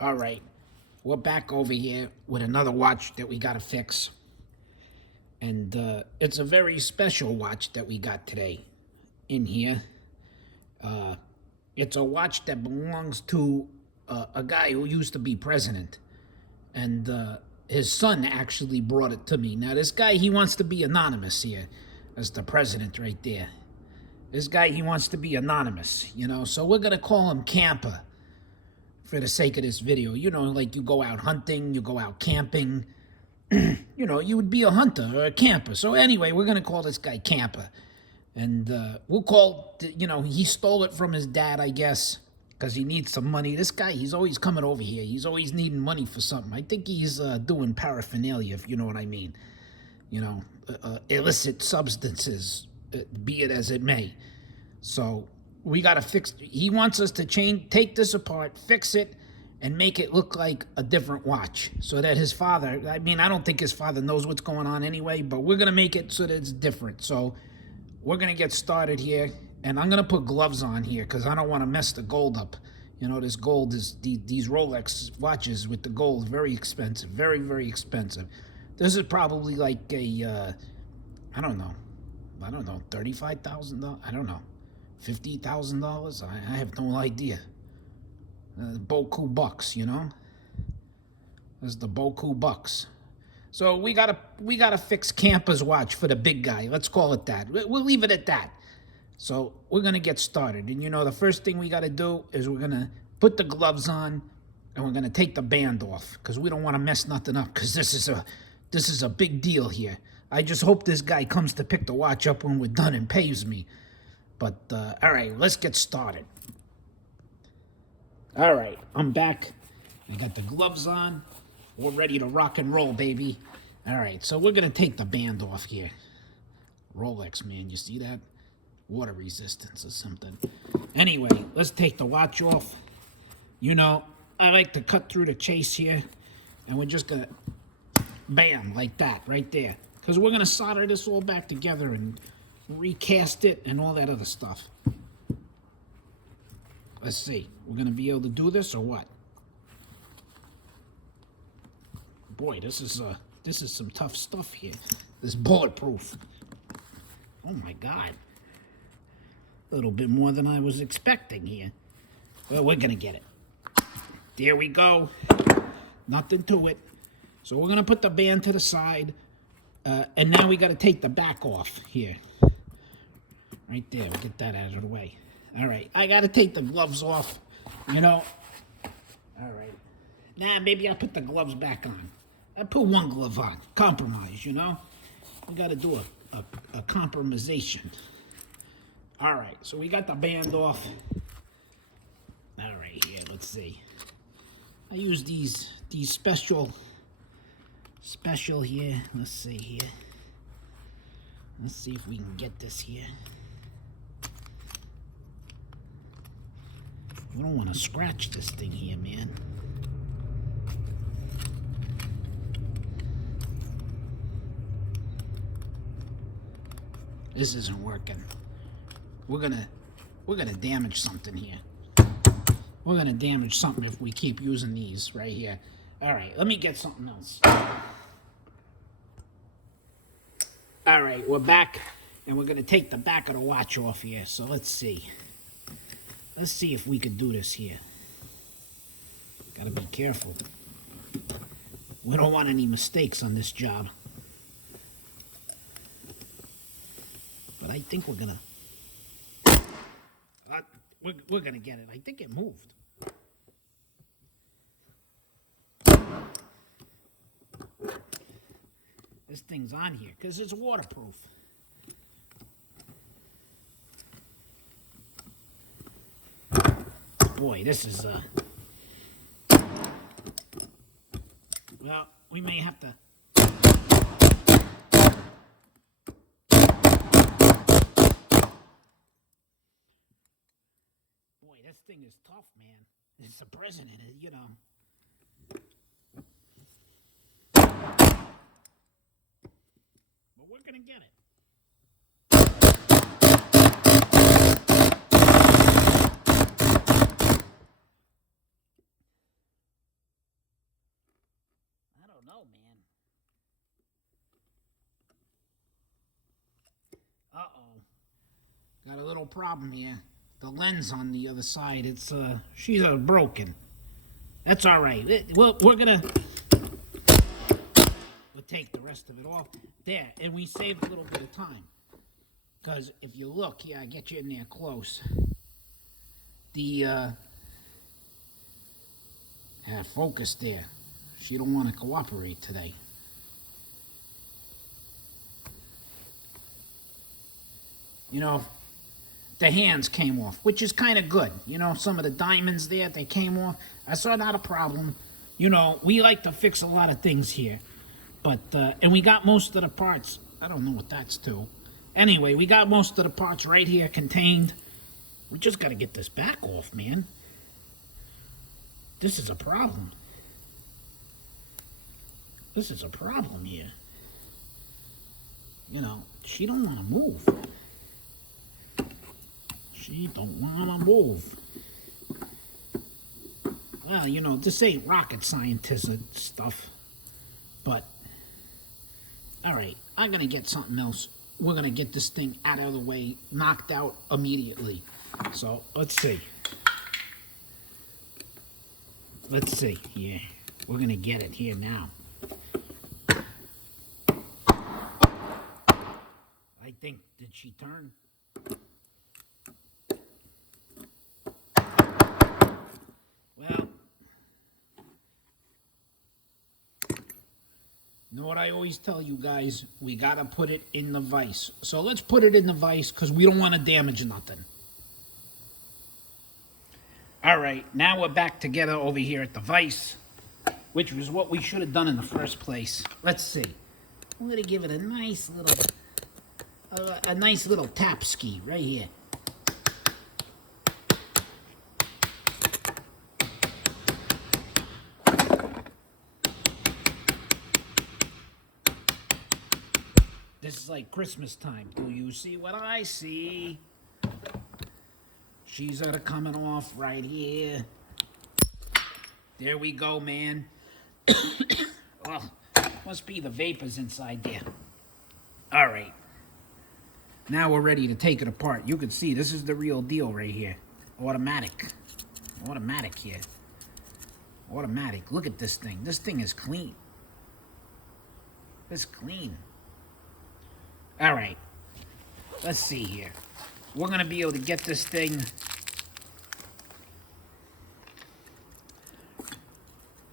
All right, we're back over here with another watch that we gotta fix. And it's a very special watch that we got today in here. Uh, it's a watch that belongs to a guy who used to be president. And his son actually brought it to me. Now, this guy, he wants to be anonymous here. That's the president right there. This guy, he wants to be anonymous, you know, so we're going to call him Camper for the sake of this video. You know, like you go out hunting, you go out camping, you know, you would be a hunter or a camper. So anyway, we're going to call this guy Camper. And we'll call, you know, he stole it from his dad, I guess, because he needs some money. This guy, he's always coming over here. He's always needing money for something. I think he's doing paraphernalia, if you know what I mean. You know, illicit substances, be it as it may. So we got to fix, he wants us to take this apart, fix it, and make it look like a different watch so that his father, I mean, I don't think his father knows what's going on anyway, but we're going to make it so that it's different. So we're going to get started here, and I'm going to put gloves on here because I don't want to mess the gold up. You know, this gold is, these Rolex watches with the gold, very expensive, very, very expensive. This is probably like a, I don't know, $35,000, I don't know, $50,000, I have no idea. Boku bucks, you know? This is the Boku bucks. So we gotta fix Camper's watch for the big guy. Let's call it that. We'll leave it at that. So we're gonna get started. And you know, the first thing we gotta do is we're gonna put the gloves on and we're gonna take the band off because we don't want to mess nothing up because this is a big deal here. I just hope this guy comes to pick the watch up when we're done and pays me. But all right, let's get started. All right, I'm back. I got the gloves on. We're ready to rock and roll, baby. All right, so we're going to take the band off here. Rolex, man, you see that? Water resistance or something. Anyway, let's take the watch off. You know, I like to cut through the chase here. And we're just going to, bam, like that, right there. Because we're going to solder this all back together and recast it and all that other stuff. Let's see. We're going to be able to do this or what? Boy, this is some tough stuff here. This is bulletproof. Oh my God. A little bit more than I was expecting here. Well, we're going to get it. There we go. Nothing to it. So we're going to put the band to the side. And now we got to take the back off here. Right there. We'll get that out of the way. All right, I got to take the gloves off, you know. All right. Nah, maybe I'll put the gloves back on. I put one glove on. Compromise, you know. We got to do a compromisation. All right, so we got the band off. All right, here, let's see. I use these special here. Let's see here. Let's see if we can get this here. We don't want to scratch this thing here, man. This isn't working. We're gonna damage something here. We're gonna damage something if we keep using these right here. All right, let me get something else. All right, we're back, and we're gonna take the back of the watch off here. So let's see. Let's see if we could do this here. Gotta be careful. We don't want any mistakes on this job. But I think we're gonna... we're gonna get it. I think it moved. This thing's on here because it's waterproof. Boy, this is, well, we may have to... Boy, this thing is tough, man. It's the president, you know. But we're gonna get it. Got a little problem here. The lens on the other side, she's broken. That's all right. We're gonna we'll take the rest of it off there, and we saved a little bit of time. Because if you look, I get you in there close. The focus there. She don't want to cooperate today. You know, the hands came off, which is kind of good. You know, some of the diamonds there, they came off. I saw not a problem. You know, we like to fix a lot of things here. But, and we got most of the parts. I don't know what that's to. Anyway, we got most of the parts right here contained. We just got to get this back off, man. This is a problem. This is a problem here. You know, she don't want to move. She don't want to move. Well, you know, this ain't rocket scientist stuff. But, all right, I'm going to get something else. We're going to get this thing out of the way, knocked out immediately. So, let's see. Let's see. Yeah, we're going to get it here now. I think, did she turn? Well, you know what I always tell you guys? We got to put it in the vise. So let's put it in the vise because we don't want to damage nothing. All right, now we're back together over here at the vise, which was what we should have done in the first place. Let's see. We're going to give it a nice little tap ski right here. This is like Christmas time. Do you see what I see? She's coming off right here. There we go, man. Oh, must be the vapors inside there. All right. Now we're ready to take it apart. You can see this is the real deal right here. Automatic. Automatic here. Automatic. Look at this thing. This thing is clean. It's clean. All right. Let's see here. We're going to be able to get this thing.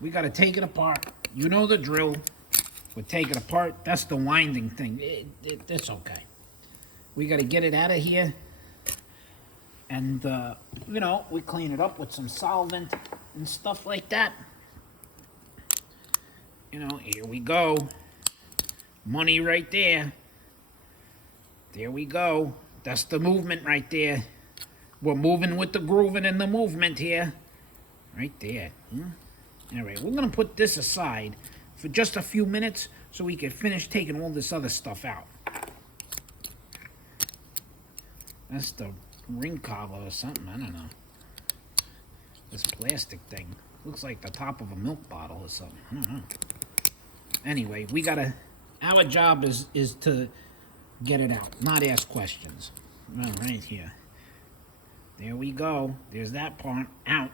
We got to take it apart. You know the drill. We'll take it apart. That's the winding thing. It's okay. We got to get it out of here. And, you know, we clean it up with some solvent and stuff like that. You know, here we go. Money right there. There we go. That's the movement right there. We're moving with the grooving and the movement here. Right there. All right, we're going to put this aside for just a few minutes so we can finish taking all this other stuff out. That's the ring collar or something. I don't know. This plastic thing. Looks like the top of a milk bottle or something. I don't know. Anyway, we got to... Our job is to get it out, not ask questions. Well, right here. There we go. There's that part out.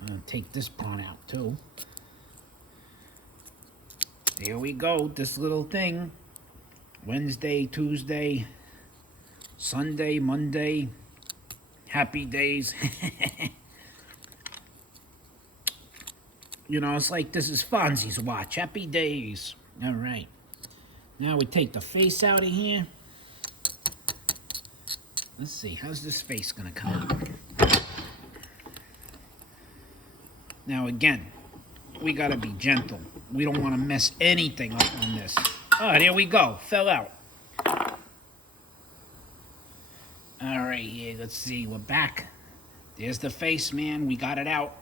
I'm going to take this part out, too. There we go. This little thing. Wednesday, Tuesday, Sunday, Monday. Happy days. You know, it's like this is Fonzie's watch. Happy days. All right. Now we take the face out of here. Let's see. How's this face going to come out? Now, again, we got to be gentle. We don't want to mess anything up on this. Oh, there we go. Fell out. All right, here. Let's see. We're back. There's the face, man. We got it out.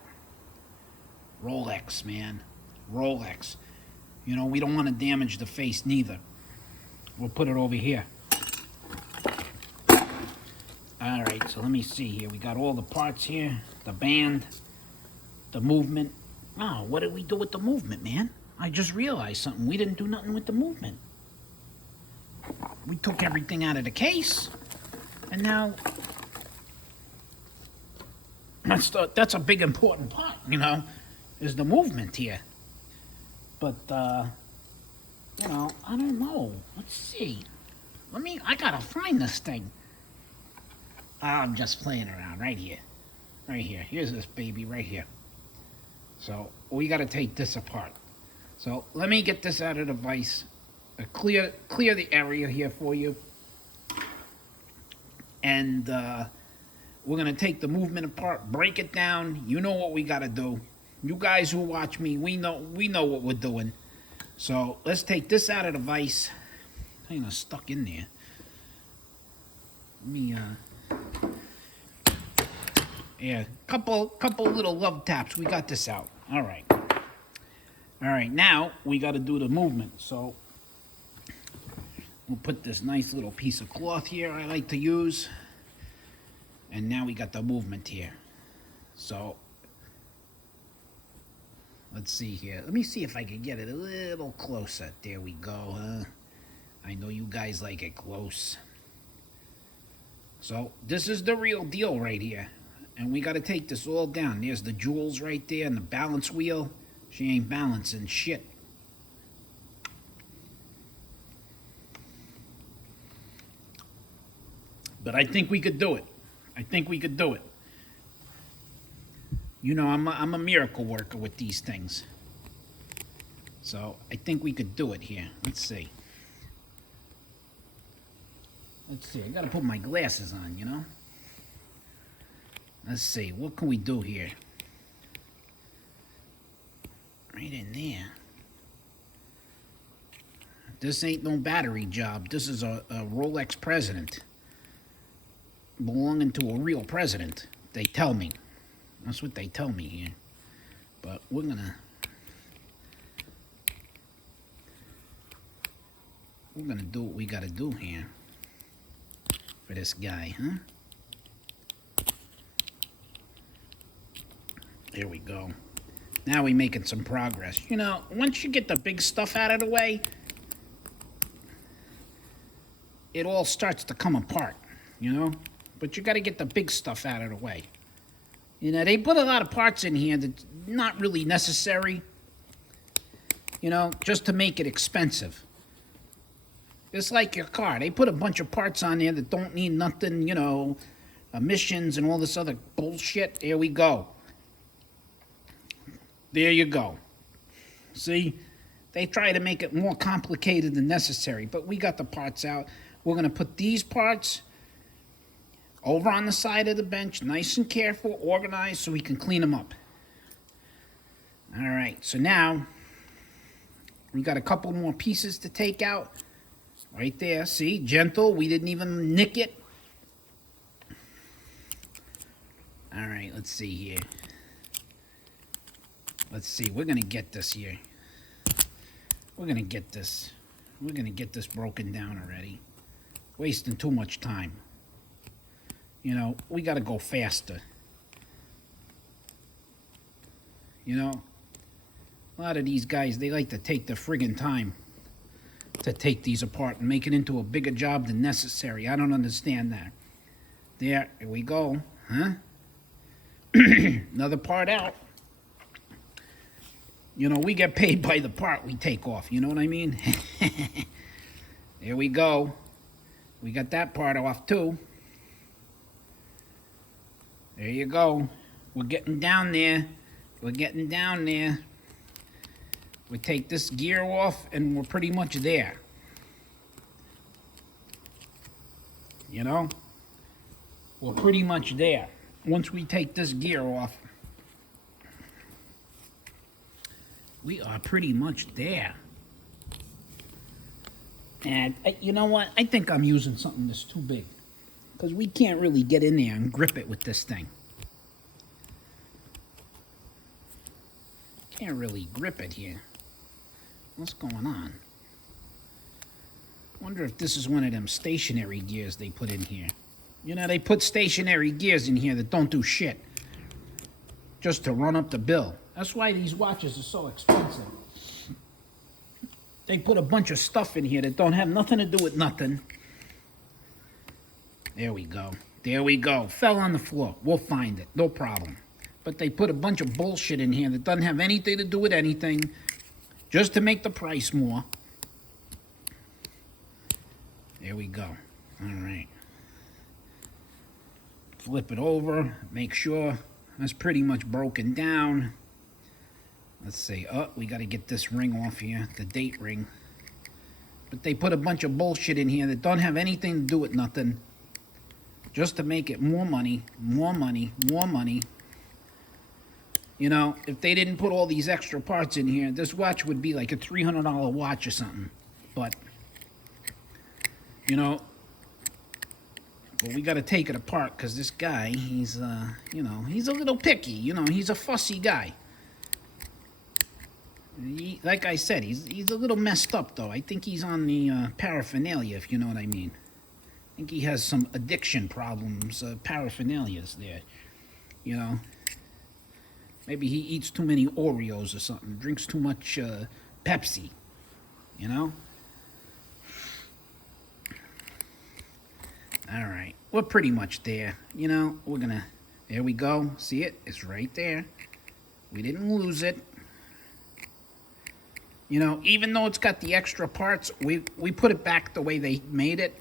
Rolex, man. Rolex. You know, we don't want to damage the face neither. We'll put it over here. All right, so let me see here. We got all the parts here. The band. The movement. Oh, what did we do with the movement, man? I just realized something. We didn't do nothing with the movement. we took everything out of the case, and now that's a big important part, you know, is the movement here. But you know, I don't know. Let's see. I gotta find this thing. I'm just playing around right here. Right here. Here's this baby right here. So we gotta take this apart. So let me get this out of the vise. Clear the area here for you. And we're gonna take the movement apart, break it down. You know what we gotta do. You guys who watch me, we know what we're doing. So let's take this out of the vise. Kind of stuck in there. Let me yeah, couple little love taps. We got this out. All right. Now we got to do the movement. So we'll put this nice little piece of cloth here I like to use. And now we got the movement here. So let's see here. Let me see if I can get it a little closer. There we go, huh? I know you guys like it close. So this is the real deal right here. And we got to take this all down. There's the jewels right there and the balance wheel. She ain't balancing shit. But I think we could do it. You know, I'm a miracle worker with these things. So I think we could do it here. Let's see. I gotta put my glasses on, you know? Let's see, what can we do here? Right in there. This ain't no battery job. This is a Rolex president. Belonging to a real president, they tell me. That's what they tell me here. But we're gonna do what we gotta do here. For this guy, huh? There we go. Now we're making some progress. You know, once you get the big stuff out of the way, it all starts to come apart, you know? But you got to get the big stuff out of the way. You know, they put a lot of parts in here that's not really necessary, you know, just to make it expensive. It's like your car. They put a bunch of parts on there that don't need nothing, you know, emissions and all this other bullshit. Here we go. There you go. See? They try to make it more complicated than necessary, but we got the parts out. We're going to put these parts over on the side of the bench, nice and careful, organized, so we can clean them up. All right, so now we got a couple more pieces to take out. Right there, see? Gentle. We didn't even nick it. All right, let's see here. Let's see. We're going to get this here. We're going to get this. We're going to get this broken down already. Wasting too much time. You know, we got to go faster. You know, a lot of these guys, they like to take the friggin' time to take these apart and make it into a bigger job than necessary. I don't understand that. There, here we go. Huh? Another part out. You know, we get paid by the part we take off. You know what I mean? There we go. We got that part off too. There you go. We're getting down there. We're getting down there. We take this gear off and we're pretty much there. You know? We're pretty much there. Once we take this gear off, we are pretty much there. And you know what? I think I'm using something that's too big. Because we can't really get in there and grip it with this thing. Can't really grip it here. What's going on? Wonder if this is one of them stationary gears they put in here. You know, they put stationary gears in here that don't do shit. Just to run up the bill. That's why these watches are so expensive. They put a bunch of stuff in here that don't have nothing to do with nothing. There we go. There we go. Fell on the floor. We'll find it. No problem. But they put a bunch of bullshit in here that doesn't have anything to do with anything, just to make the price more. There we go. All right. Flip it over. Make sure that's pretty much broken down. Let's see. Oh, we got to get this ring off here, the date ring. But they put a bunch of bullshit in here that don't have anything to do with nothing, just to make it more money, more money, more money. You know, if they didn't put all these extra parts in here, this watch would be like a $300 watch or something. But, you know, but we got to take it apart because this guy, he's, you know, he's a little picky. You know, he's a fussy guy. Like I said, he's a little messed up, though. I think he's on the paraphernalia, if you know what I mean. I think he has some addiction problems, paraphernalias there, you know. Maybe he eats too many Oreos or something, drinks too much Pepsi, you know. All right, we're pretty much there, you know. We're gonna, there we go. See it? It's right there. We didn't lose it. You know, even though it's got the extra parts, we put it back the way they made it.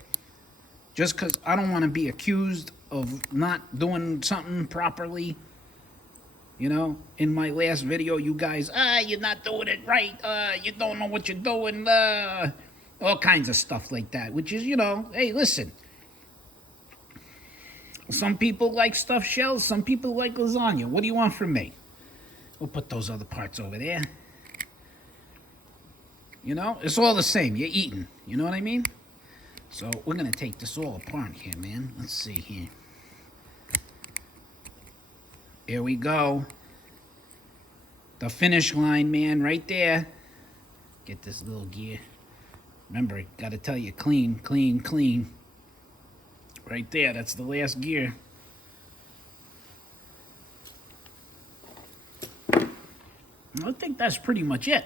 Just because I don't want to be accused of not doing something properly. You know, in my last video, you guys, you're not doing it right. You don't know what you're doing. All kinds of stuff like that. Which is, you know, hey, listen. Some people like stuffed shells. Some people like lasagna. What do you want from me? We'll put those other parts over there. You know, it's all the same. You're eating. You know what I mean? So we're going to take this all apart here, man. Let's see here. Here we go. The finish line, man, right there. Get this little gear. Remember, got to tell you, clean, clean, clean. Right there, that's the last gear. I think that's pretty much it.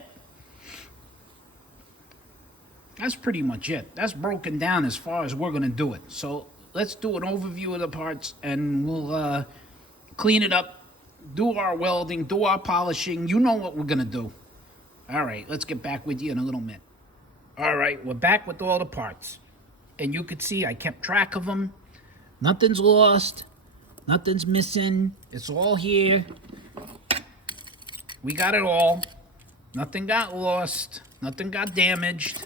That's pretty much it. That's broken down as far as we're going to do it. So let's do an overview of the parts, and we'll clean it up, do our welding, do our polishing. You know what we're going to do. All right, let's get back with you in a little minute. All right, we're back with all the parts. And you could see I kept track of them. Nothing's lost. Nothing's missing. It's all here. We got it all. Nothing got lost. Nothing got damaged.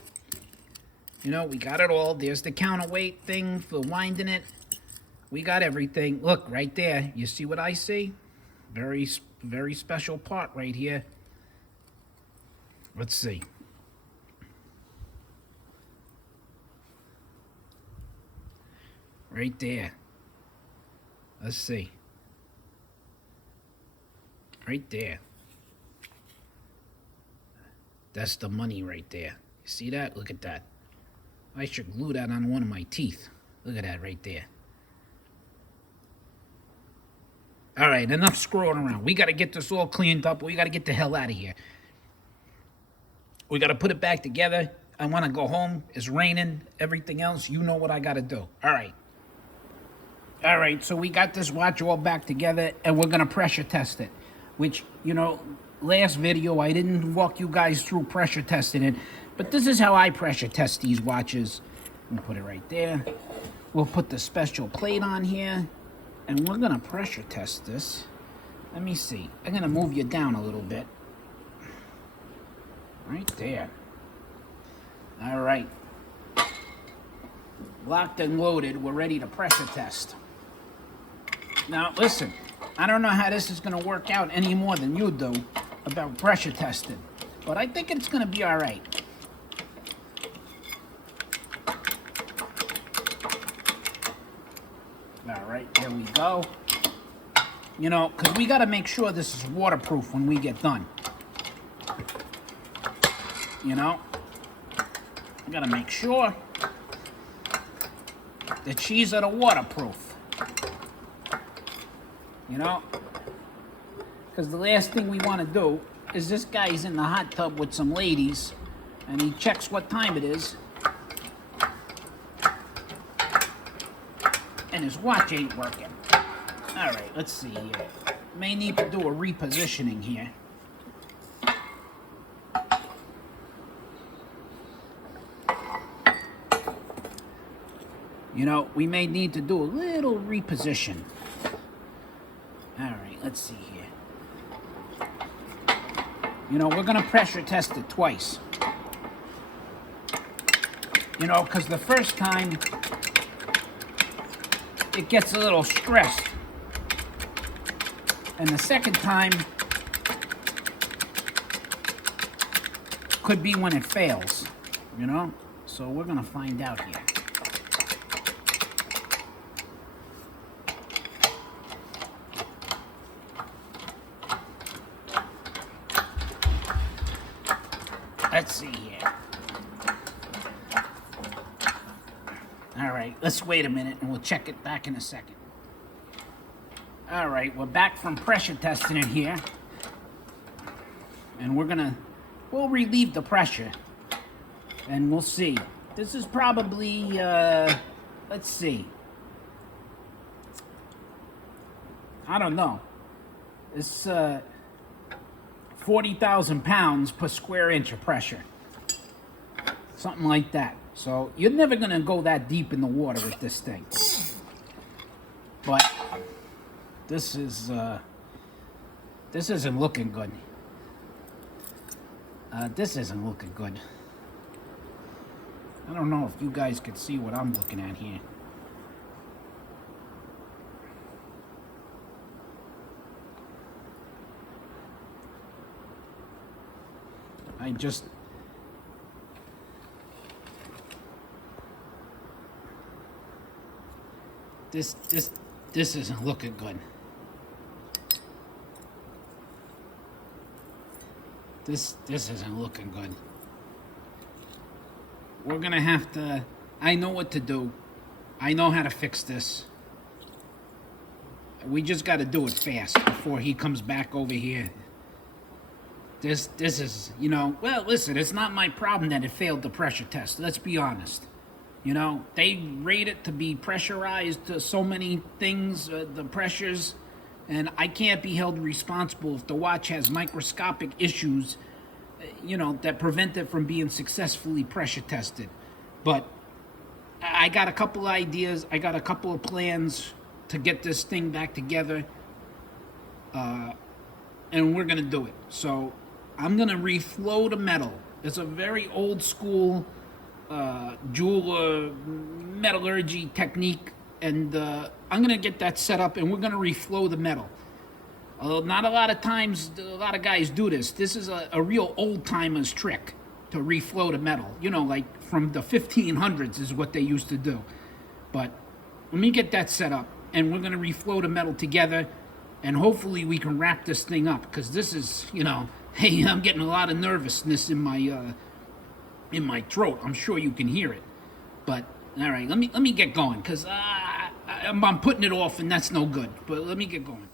You know, we got it all. There's the counterweight thing for winding it. We got everything. Look, right there. You see what I see? Very, very special part right here. Let's see. Right there. Let's see. Right there. That's the money right there. You see that? Look at that. I should glue that on one of my teeth. Look at that right there. All right, enough screwing around. We got to get this all cleaned up. We got to get the hell out of here. We got to put it back together. I want to go home. It's raining. Everything else, you know what I got to do. All right. All right, so we got this watch all back together, and we're going to pressure test it. Which, you know, last video, I didn't walk you guys through pressure testing it. But this is how I pressure test these watches. We'll put it right there. We'll put the special plate on here. And we're going to pressure test this. Let me see. I'm going to move you down a little bit. Right there. All right. Locked and loaded. We're ready to pressure test. Now, listen. I don't know how this is going to work out any more than you do about pressure testing. But I think it's going to be all right. All right, there we go. You know, because we got to make sure this is waterproof when we get done. You know, we got to make sure that she's at a waterproof. You know, because the last thing we want to do is this guy's in the hot tub with some ladies, and he checks what time it is, and his watch ain't working. All right, let's see here. May need to do a repositioning here. You know, we may need to do a little reposition. All right, let's see here. You know, we're gonna pressure test it twice. You know, because the first time it gets a little stressed. And the second time could be when it fails, you know? So we're gonna find out here. Let's see here. All right, let's wait a minute and we'll check it back in a second. All right, we're back from pressure testing it here. And we'll relieve the pressure. And we'll see. This is probably, let's see. I don't know. It's 40,000 pounds per square inch of pressure. Something like that. So you're never gonna go that deep in the water with this thing. But this isn't looking good. This isn't looking good. I don't know if you guys can see what I'm looking at here. This isn't looking good. This isn't looking good. We're gonna have to, I know what to do. I know how to fix this. We just gotta do it fast before he comes back over here. This is, you know, well, listen, it's not my problem that it failed the pressure test. Let's be honest. You know, they rate it to be pressurized to so many things, the pressures, and I can't be held responsible if the watch has microscopic issues, you know, that prevent it from being successfully pressure tested. But I got a couple ideas, I got a couple of plans to get this thing back together, and we're gonna do it. So I'm gonna reflow the metal. It's a very old school jeweler metallurgy technique, and I'm gonna get that set up and we're gonna reflow the metal. Not a lot of times, a lot of guys do this. This is a real old timer's trick to reflow the metal. You know, like from the 1500s is what they used to do. But let me get that set up and we're gonna reflow the metal together, and hopefully we can wrap this thing up, because this is, you know, hey, I'm getting a lot of nervousness in my throat. I'm sure you can hear it. But all right, let me get going, because I'm putting it off and that's no good. But let me get going.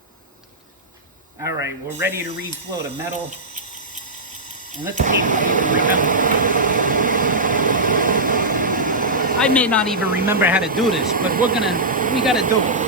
All right, we're ready to reflow the metal, and let's see if I even remember. I may not even remember how to do this, but we gotta do it.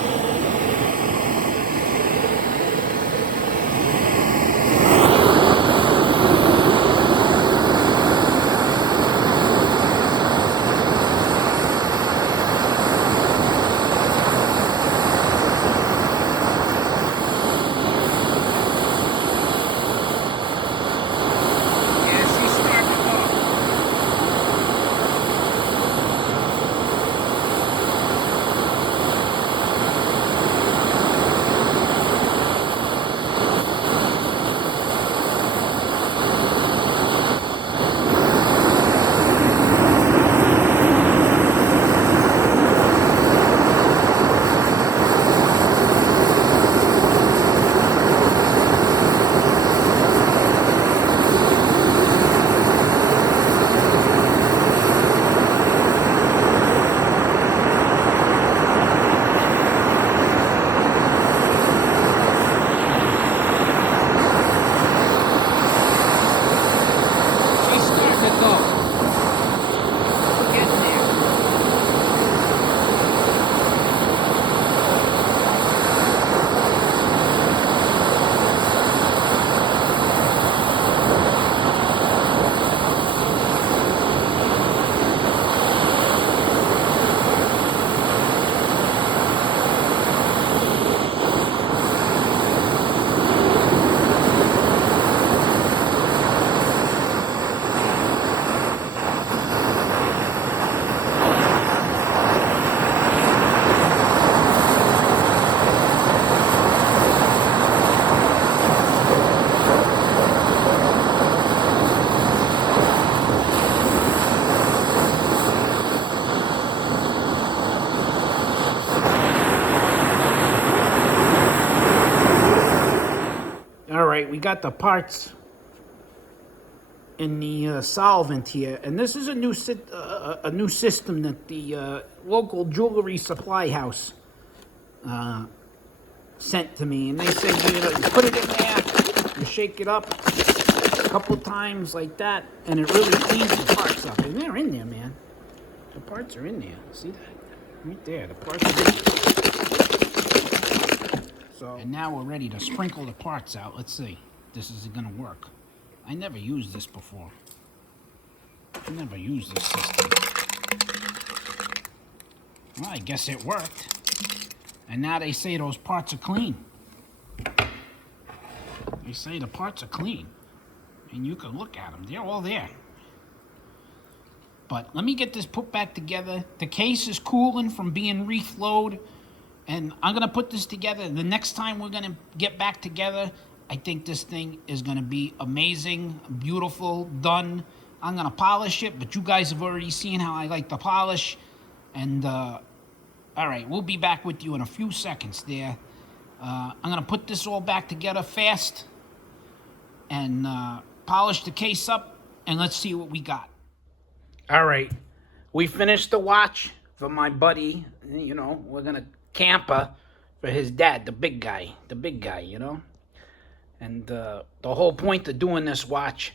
right, we got the parts in the solvent here, and this is a new system that the local jewelry supply house sent to me, and they said you put it in there, you shake it up a couple times like that, and it really cleans the parts up. And they're in there, man. The parts are in there. See that? Right there. The parts are in there. So, and now we're ready to sprinkle the parts out. Let's see. This is gonna work. I never used this before. I never used this system. Well, I guess it worked. And now they say those parts are clean. They say the parts are clean. And you can look at them. They're all there. But let me get this put back together. The case is cooling from being reflowed. And I'm going to put this together. The next time we're going to get back together, I think this thing is going to be amazing, beautiful, done. I'm going to polish it, but you guys have already seen how I like to polish. And, all right, we'll be back with you in a few seconds there. I'm going to put this all back together fast and polish the case up, and let's see what we got. All right, we finished the watch for my buddy. You know, we're going to camper for his dad, the big guy, you know. And the whole point of doing this watch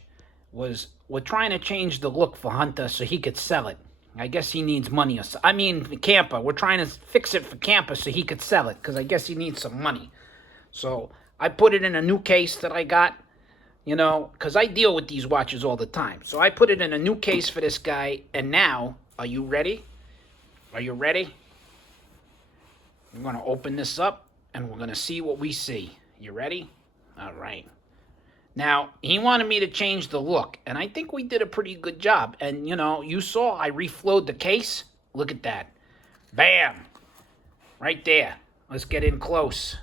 was we're trying to change the look for Hunter so he could sell it. I guess he needs money. I mean, camper. We're trying to fix it for camper so he could sell it because I guess he needs some money. So I put it in a new case that I got, you know, because I deal with these watches all the time. So I put it in a new case for this guy. And now, are you ready? Are you ready? I'm going to open this up and we're going to see what we see. You ready? All right. Now, he wanted me to change the look, and I think we did a pretty good job. And, you know, you saw I reflowed the case. Look at that. Bam. Right there. Let's get in close.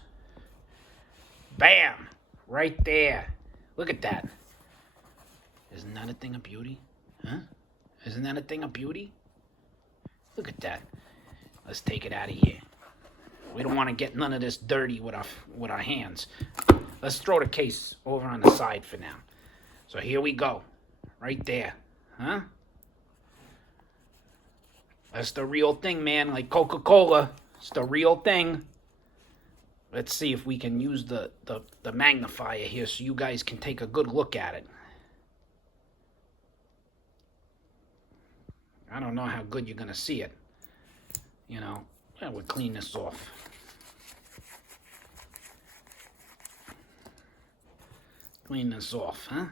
Bam. Right there. Look at that. Isn't that a thing of beauty? Huh? Isn't that a thing of beauty? Look at that. Let's take it out of here. We don't want to get none of this dirty with our hands. Let's throw the case over on the side for now. So here we go. Right there. Huh? That's the real thing, man. Like Coca-Cola. It's the real thing. Let's see if we can use the magnifier here so you guys can take a good look at it. I don't know how good you're going to see it. You know, we'll clean this off. Clean this off, huh?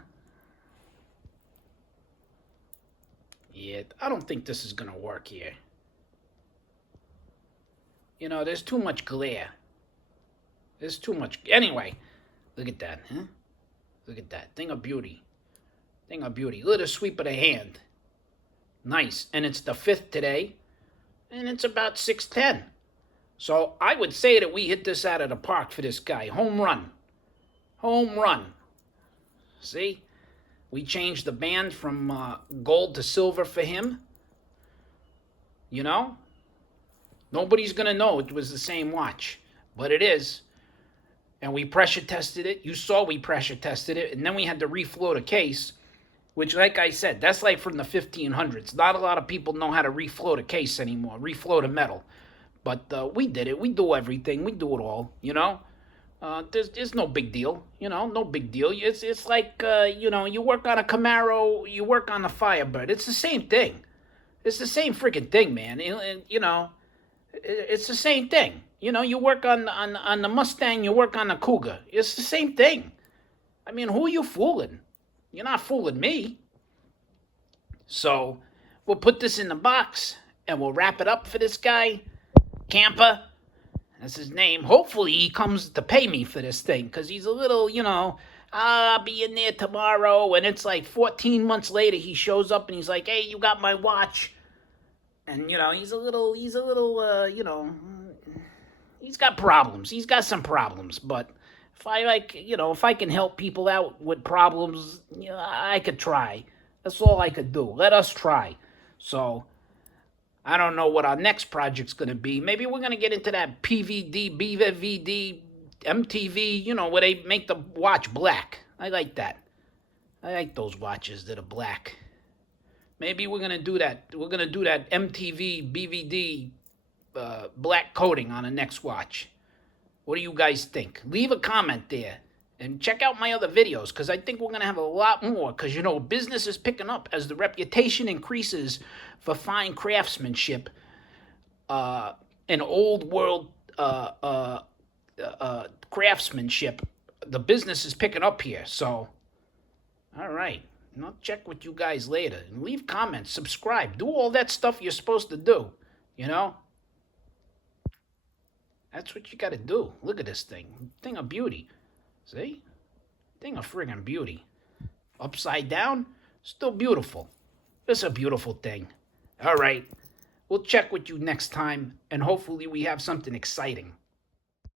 Yeah, I don't think this is going to work here. You know, there's too much glare. There's too much. Anyway, look at that, huh? Look at that. Thing of beauty. Thing of beauty. Look at the sweep of the hand. Nice. And it's the 5th today. And it's about 6:10. So I would say that we hit this out of the park for this guy. Home run. Home run. See? We changed the band from gold to silver for him. You know? Nobody's going to know it was the same watch. But it is. And we pressure tested it. You saw we pressure tested it. And then we had to reflow the case. Which, like I said, that's like from the 1500s. Not a lot of people know how to reflow the case anymore. Reflow the metal. But we did it. We do everything. We do it all, you know? There's no big deal, you know, no big deal. It's like, you know, you work on a Camaro, you work on a Firebird. It's the same thing. It's the same freaking thing, man. You know, it's the same thing. You know, you work on the Mustang, you work on the Cougar. It's the same thing. I mean, who are you fooling? You're not fooling me. So we'll put this in the box and we'll wrap it up for this guy, Camper. That's his name. Hopefully he comes to pay me for this thing because he's a little, you know, I'll be in there tomorrow. And it's like 14 months later he shows up and he's like, hey, you got my watch. And, you know, he's a little, you know, he's got problems. He's got some problems. But if I can help people out with problems, you know, I could try. That's all I could do. Let us try. So I don't know what our next project's going to be. Maybe we're going to get into that PVD, BVD, MTV, you know, where they make the watch black. I like that. I like those watches that are black. Maybe we're gonna do that. We're gonna do that MTV BVD black coating on the next watch. What do you guys think? Leave a comment there. And check out my other videos, because I think we're going to have a lot more. Because, you know, business is picking up as the reputation increases for fine craftsmanship and old world craftsmanship. The business is picking up here. So, all right. And I'll check with you guys later. And leave comments, subscribe. Do all that stuff you're supposed to do, you know? That's what you got to do. Look at this thing. Thing of beauty. See? Thing of friggin' beauty. Upside down, still beautiful. It's a beautiful thing. All right. We'll check with you next time, and hopefully we have something exciting.